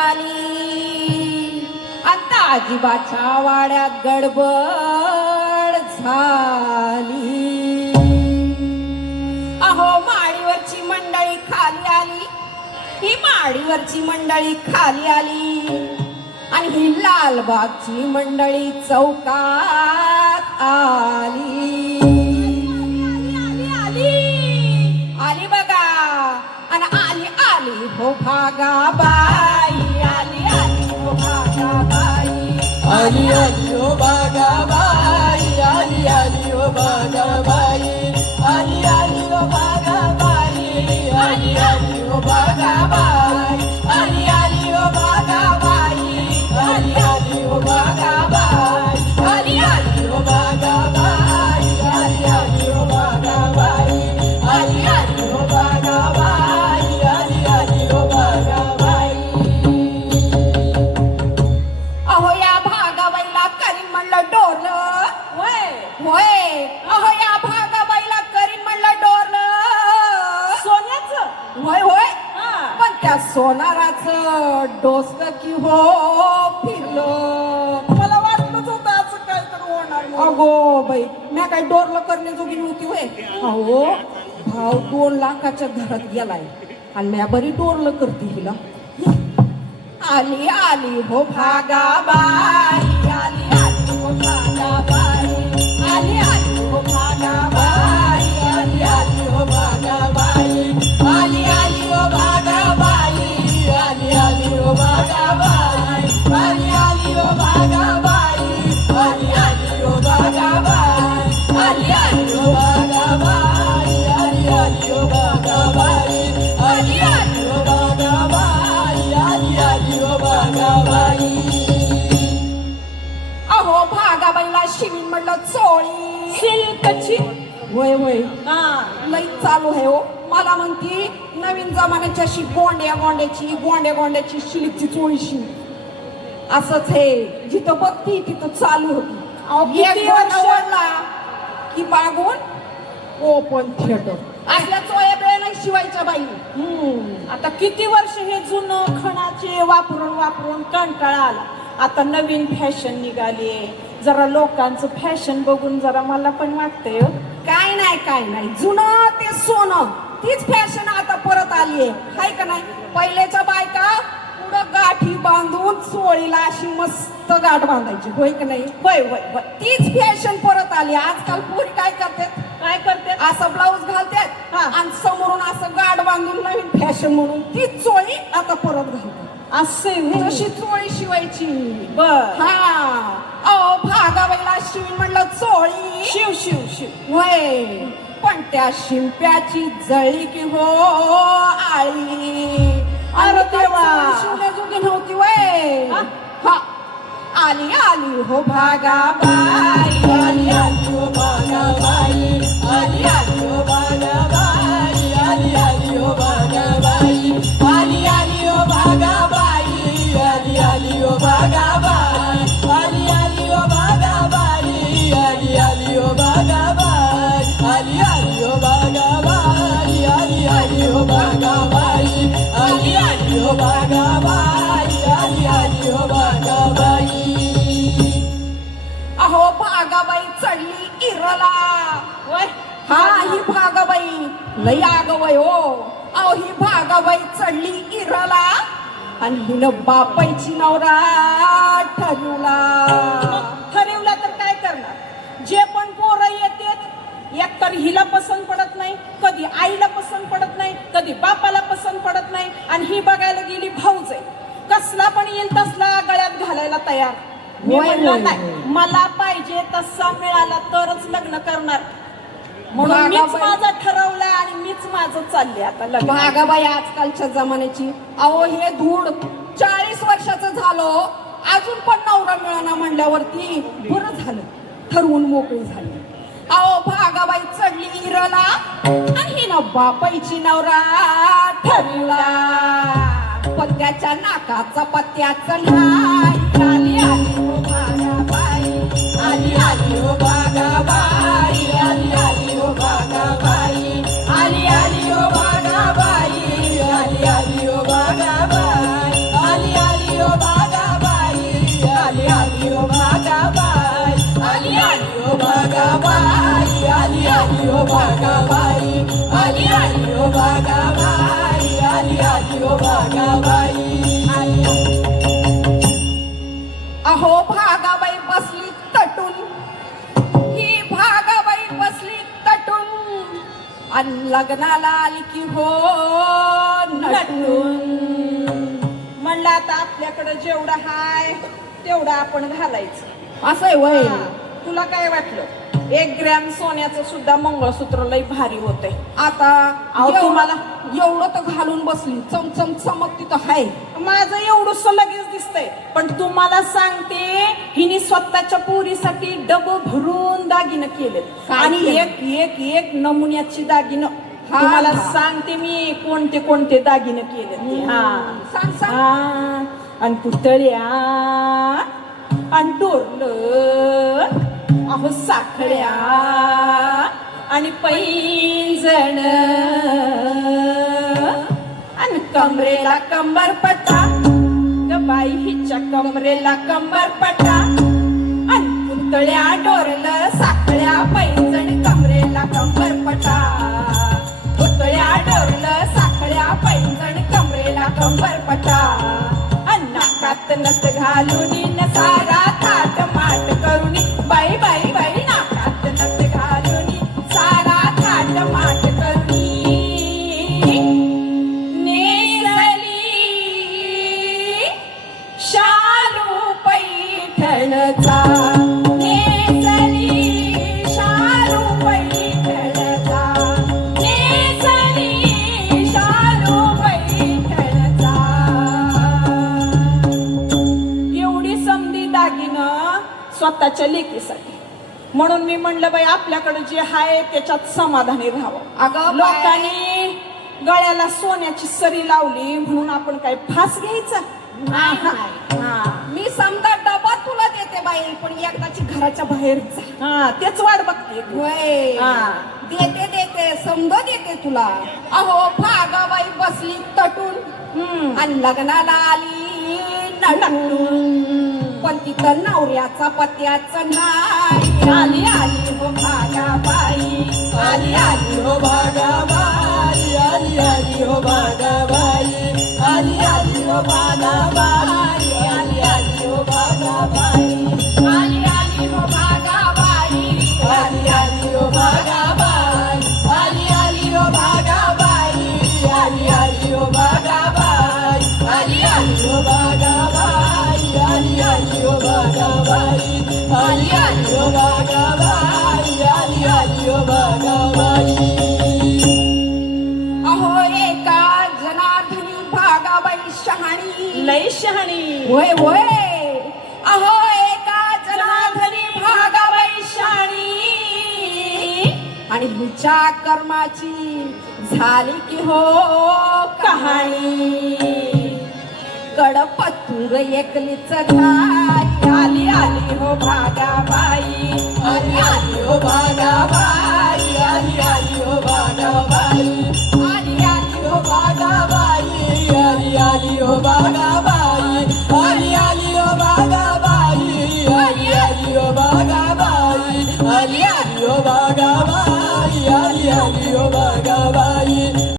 आली आता आजीबाच्या वाड्यात गडबड झाली. अहो माडीवरची मंडळी खाली आली, ही माडीवरची मंडळी खाली आली आणि ही लालबागची मंडळी चौकात आली. आली बघा आणि आली आली हो भागाबाई, आली आली हो भागाबाई, आली आली हो भागाबाई, आली आली हो भागाबाई, आली आली हो भागाबाई, आली आली हो भागाबाई, आली आली हो भागाबाई, आली आली हो भागाबाई, आली आली हो भागाबाई, आली आली हो भागाबाई, आली आली हो भागाबाई, आली आली हो भागाबाई. अहो या भागाबाईला करीन म्हणलं डोरलं, होय अहो या भागाबाईला करीन म्हणलं डोरलं सोन्याचं. होय होय हा. पण त्या सोनाराचं डोसक की हो फिरलं. मला वाटलंच होतं असं काय तर होणार म्हणून. अगो बाई मी काय डोरलं करण्याजोगी नव्हती होय. अहो भाव 2 लाखाच्या घरात गेलाय आणि म्या बरी डोरलं करते हिला. आली आली हो भागाबाई, आली आली हो भागाबाई, आली आली हो भागाबाई, आली आली हो भागाबाई, आली आली हो भागाबाई, आली आली हो भागाबाई, आली आली हो भागाबाई, आली आली हो भागाबाई, आली आली हो भागाबाई, आली आली हो भागाबाई, आली आली हो भागाबाई, आली आली हो भागाबाई. अहो भागाबाईला शिवीन म्हणलं चोळी. सिल्कची. होय होय हा. लई चालू आहे हो. मला म्हणती नवीन जमान्याची अशी गोंड्या गोंड्याची शिलीची चोळी शिव. असंच हे जिथं बघती तिथं चालू अहो, होती. किती वर्ष? आवडला की मागून ओपन थिएटर असल्या चोळ्या बिळ्या नाही शिवायच्या बाई. आता किती वर्ष हे जुनं खणाचे वापरून वापरून कंटाळा आला. आता नवीन फॅशन निघाली. जरा लोकांचं फॅशन बघून जरा मला पण वाटतंय हो. काय नाही जुनं ते सोनं तीच फॅशन आता परत आली आहे, हाय का नाही. पहिल्याच्या बायका पुढं गाठी बांधून चोळीला अशी मस्त गाठ बांधायची, होय का नाही. होय होय होय. तीच फॅशन परत आली. आजकाल पोरी काय करतात, काय करते. असं ब्लाऊज घालतात हा. आणि समोरून असं गाठ बांधून नवीन फॅशन म्हणून तीच चोळी आता परत घालतात. असे तशी चोळी शिवायची. बर. हा अहो भागाबाईला शिवीन म्हणलं चोळी. शिव शिव शिव. होय पण त्या शिंप्याची जळी की हो आळी. अरे देवा. शिवण्याजोगी नव्हती वय. हा? हा आली आली हो भागाबाई, आली आली हो भागाबाई, आली आली हो भागाबाई, आली आली हो भागाबाई, आली आली हो भागाबाई, आली आली हो भागाबाई, आली आली हो भागाबाई, आली आली हो भागाबाई, आली आली हो भागाबाई, आली आली हो भागाबाई, आली आली हो भागाबाई, आली आली हो भागाबाई. अहो भागाबाई चढली इरला. होय. हा ही भागाबाई लई आगवय हो. अहो ही भागाबाई चढली इरला आणि हिनं बापायची नवरा ठरवला. ठरवला तर काय करणार. जे पण पोरं येतात एकतर हिला पसंत पडत नाही, कधी आईला पसंत पडत नाही, कधी बापाला पसंत पडत नाही. आणि ही बघायला गेली भाऊज आहे, कसला पण येईल तसला गळ्यात घालायला तयार. मी होय, म्हणलं होय, नाही, होय. मला पाहिजे तसा मिळाला तरच लग्न करणार. म्हणून मीच भागाबाई. माझं ठरवलंय आणि मीच माझं चाललंय आता लग्न. भागाबाई आजकालच्या जमान्याची. अहो हे धूड 40 वर्षाचं झालं अजून पण नवरा मिळाना म्हणल्यावरती बरं झालं ठरवून मोकळी झाली. अहो भागाबाई चढली इरला आणि हिनं बापाईची नवरा ठरला. पत्त्याच्या नाकाचा पत्त्याचं नाही. आली आली हो भागाबाई, आली आली हो भागाबाई, आली आली हो भागाबाई, आली आली हो भागाबाई, आली आली हो भागाबाई, आली आली ओ भागाबाई आली आली ओ भागाबाई आली आली ओ भागाबाई अहो भागाबाई बसली तटून, ही भागाबाई बसली तटून आणि लग्नाला आली की हो नटून. म्हणलं आता आपल्याकडे जेवढं हाय तेवढं आपण घालायचं. असं आहे वय. हा, तुला काय वाटलं 1 ग्रॅम सोन्याचं सुद्धा मंगळसूत्र लई भारी होतंय. आता अहो, तुम्हाला एवढं तर घालून बसली, चमचम चमकती तर हाय. माझं एवढंच लगेच दिसतंय, पण तुम्हाला सांगते हिने स्वतःच्या पोरीसाठी डबं भरून दागिनं केलेत काय आणि केलं? एक एक एक नमुन्याची दागिनं. हा, तुम्हाला हा. सांगते मी कोणते कोणते दागिने केले ते. हा सांग सांग. हा, आणि पुतळ्या आणि डोरलं, अहो साखळ्या आणि पैंजण आणि कमरेला कंबरपटा, ग बाई हिच्या कमरेला कंबरपटा आणि पुतळ्या डोरलं साखळ्या पैंजण कमरेला कंबरपटा, पुतळ्या डोरलं साखळ्या पैंजण कमरेला कंबरपटा आणि नाकात नथ घालून न सारा थाट माट करून, बाई बाई बाई नाकात नथ घालून सारा थाट माट करून नेसली शालू पैठणचा, नेसली शालू पैठणचा, नेसली शालू पैठणचा. एवढी समधी दागिनं स्वतःच्या लेकीसाठी, म्हणून मी म्हणलं बाई आपल्याकडे जे आहे त्याच्यात समाधानी राहावं. अगं लोकांनी गळ्याला सोन्याची सरी लावली म्हणून आपण काय फास घ्यायचा? नाही, नाही. हा. मी समजा डबा तुला देते बाई, पण एकदाची घराच्या बाहेर जा. हा, तेच वाट बघते. वय. हा. देते देते समज देते तुला. अहो भागाबाई बसली तटून हम्म. आणि लग्नाला आली नटून, पण तिथं नवऱ्याचा पत्याचं नाही. आली आली हो भागाबाई, आली आली ओ भागाबाई आली आली ओ भागाबाई आली आली ओ भागाबाई आली आली ओ भागाबाई आली आली हो भागाबाई, आली आली ओ भागाबाई आली आली ओ भागाबाई आली आली ओ भागाबाई आली आली ओ भागाबाई आली आली ओ भागाबाई आली आली ओ भागाबाई आली आली ओ भागाबाई. अहो एका जनार्दनी भागाबाई शहाणी, लई शहाणी. होय होय. अहो एका जनार्दनी भागाबाई शहाणी आणि हिच्या कर्माची झाली की हो कहाणी. कडपतूर एकलीच घाई, आली आली हो भागाबाई, आली आली ओ भागाबाई आली आली ओ भागाबाई आली आली हो भागाबाई आली आली ओ भागाबाई आली आली ओ भागाबाई आली आली ओ भागाबाई आली आली ओ भागाबाई आली आली ओ भागाबाई